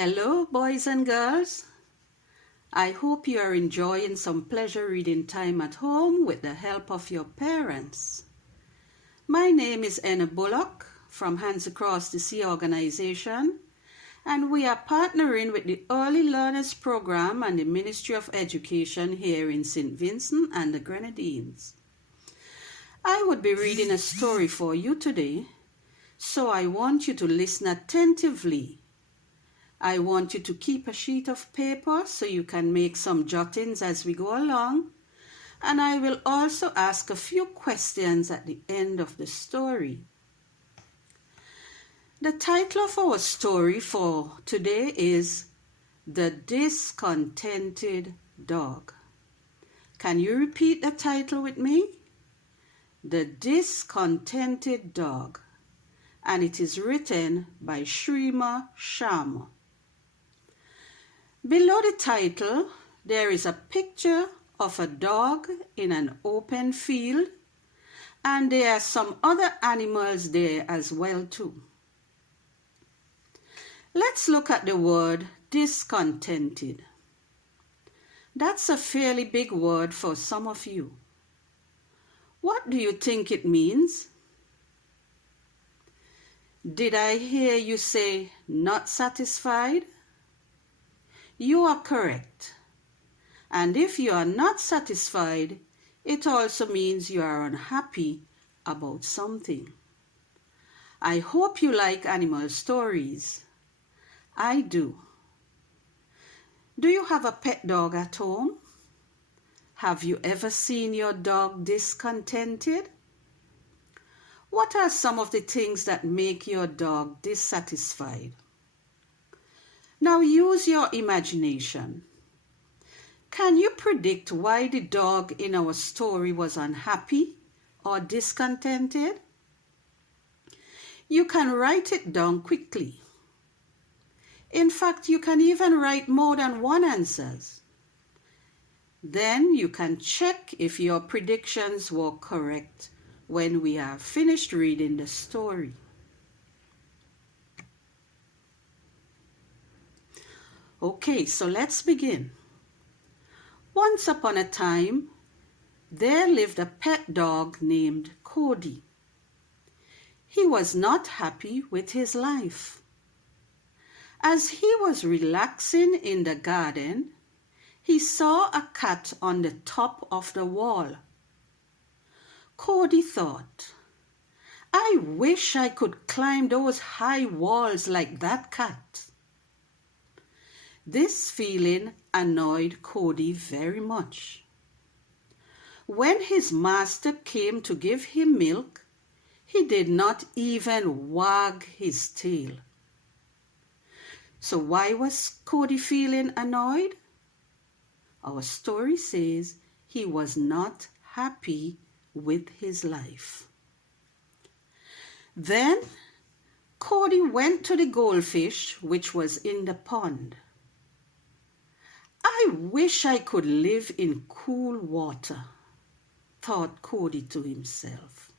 Hello, boys and girls. I hope you are enjoying some pleasure reading time at home with the help of your parents. My name is Enna from Hands Across the Sea organization, and we are partnering with the Early Learners Program and the Ministry of Education here in St. Vincent and the Grenadines. I would be reading a story for you today, so I want you to listen attentively. I want you to keep a sheet of paper so you can make some jottings as we go along, and I will also ask a few questions at the end of the story. The title of our story for today is The Discontented Dog. Can you repeat the title with me? The Discontented Dog, and it is written by Shrima Sharma. Below the title, there is a picture of a dog in an open field, and there are some other animals there as well too. Let's look at the word discontented. That's a fairly big word for some of you. What do you think it means? Did I hear you say not satisfied? You are correct. And if you are not satisfied, it also means you are unhappy about something. I hope you like animal stories. I do. Do you have a pet dog at home? Have you ever seen your dog discontented? What are some of the things that make your dog dissatisfied? Now use your imagination. Can you predict why the dog in our story was unhappy or discontented? You can write it down quickly. In fact, you can even write more than one answer. Then you can check if your predictions were correct when we are finished reading the story. Okay, so let's begin. Once upon a time, there lived a pet dog named Cody. He was not happy with his life. As he was relaxing in the garden, he saw a cat on the top of the wall. Cody thought, I wish I could climb those high walls like that cat. This feeling annoyed Cody very much. When his master came to give him milk, he did not even wag his tail. So why was Cody feeling annoyed? Our story says he was not happy with his life. Then Cody went to the goldfish which was in the pond. I wish I could live in cool water, thought Cody to himself.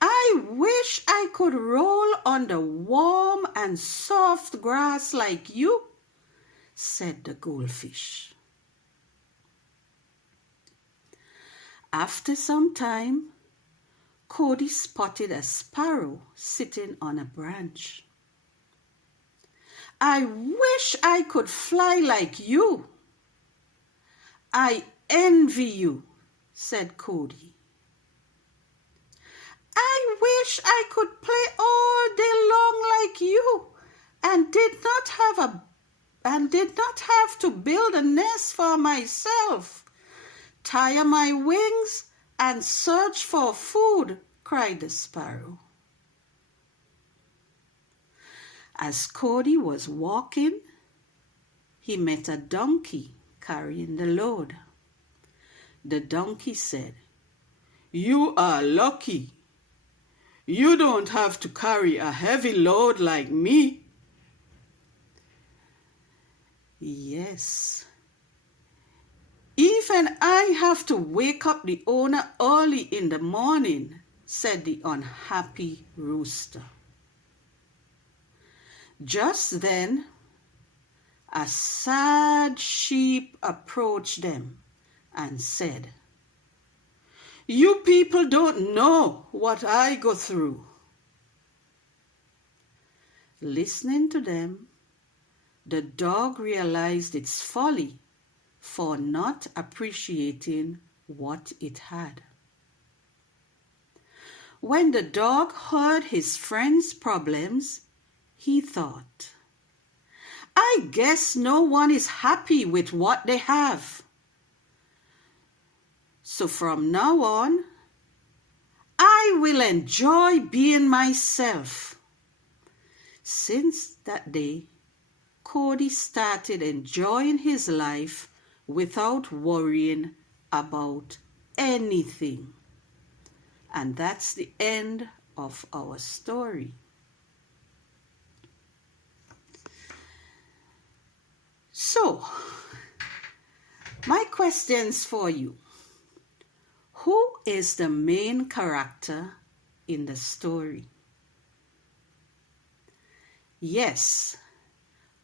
I wish I could roll on the warm and soft grass like you, said the goldfish. After some time, Cody spotted a sparrow sitting on a branch. I wish I could fly like you. I envy you, said Cody. I wish I could play all day long like you and did not have to build a nest for myself, tire my wings and search for food, cried the sparrow. As Cody was walking, he met a donkey carrying the load. The donkey said, You are lucky. You don't have to carry a heavy load like me. Yes. Even I have to wake up the owner early in the morning, said the unhappy rooster. Just then, A sad sheep approached them and said, "You people don't know what I go through." Listening to them, the dog realized its folly for not appreciating what it had. When the dog heard his friend's problems, he thought, "I guess no one is happy with what they have. So from now on, I will enjoy being myself." Since that day, Cody started enjoying his life without worrying about anything. And that's the end of our story. So, my questions for you. Who is the main character in the story? Yes,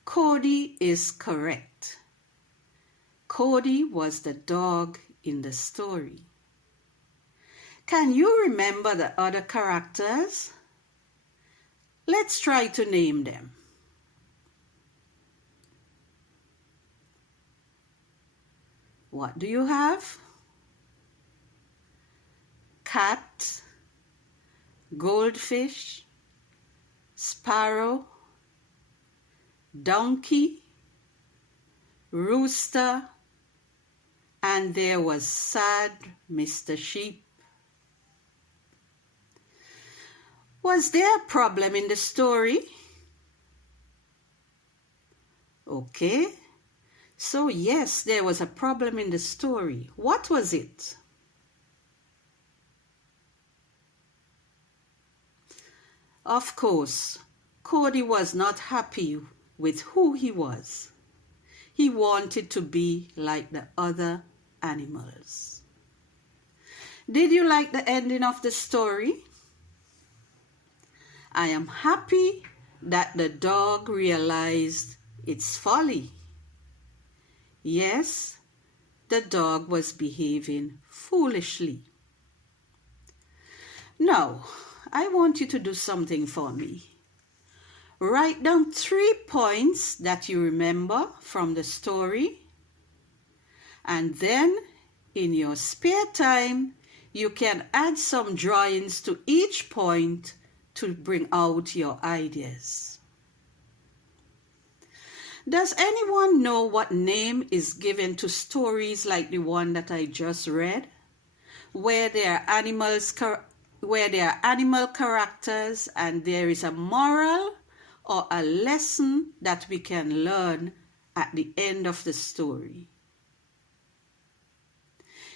Cody is correct. Cody was the dog in the story. Can you remember the other characters? Let's try to name them. What do you have? Cat, goldfish, sparrow, donkey, rooster, and there was sad Mr. Sheep. Was there a problem in the story? Okay, so yes, there was a problem in the story. What was it? Of course, Cody was not happy with who he was. He wanted to be like the other animals. Did you like the ending of the story? I am happy that the dog realized its folly. Yes, the dog was behaving foolishly. Now, I want you to do something for me. Write down 3 points that you remember from the story, and then in your spare time, you can add some drawings to each point to bring out your ideas. Does anyone know what name is given to stories like the one that I just read, where there are animal characters and there is a moral or a lesson that we can learn at the end of the story?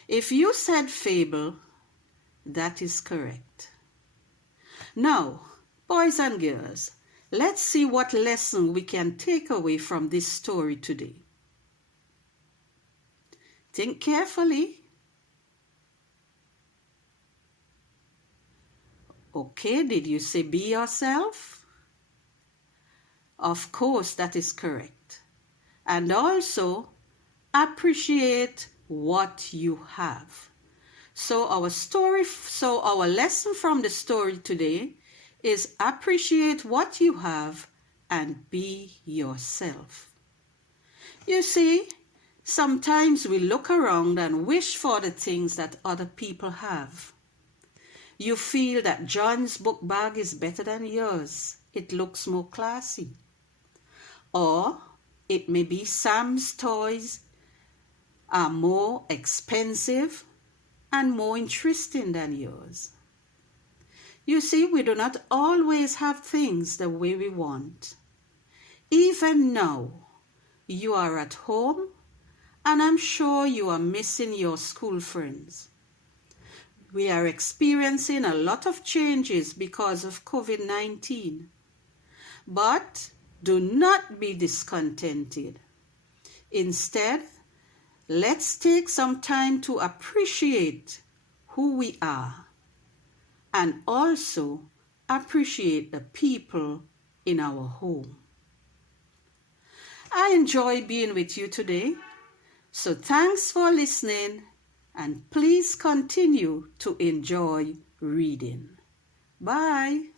If you said fable, that is correct. Now, boys and girls, let's see what lesson we can take away from this story today. Think carefully. Okay, did you say be yourself? Of course, that is correct. And also, appreciate what you have. So our lesson from the story today is appreciate what you have and be yourself. You see, sometimes we look around and wish for the things that other people have. You feel that John's book bag is better than yours. It looks more classy. Or it may be Sam's toys are more expensive and more interesting than yours. You see, we do not always have things the way we want. Even now, you are at home and I'm sure you are missing your school friends. We are experiencing a lot of changes because of COVID-19. But do not be discontented. Instead, let's take some time to appreciate who we are and also appreciate the people in our home. I I enjoy being with you today. So thanks for listening, and please continue to enjoy reading. Bye.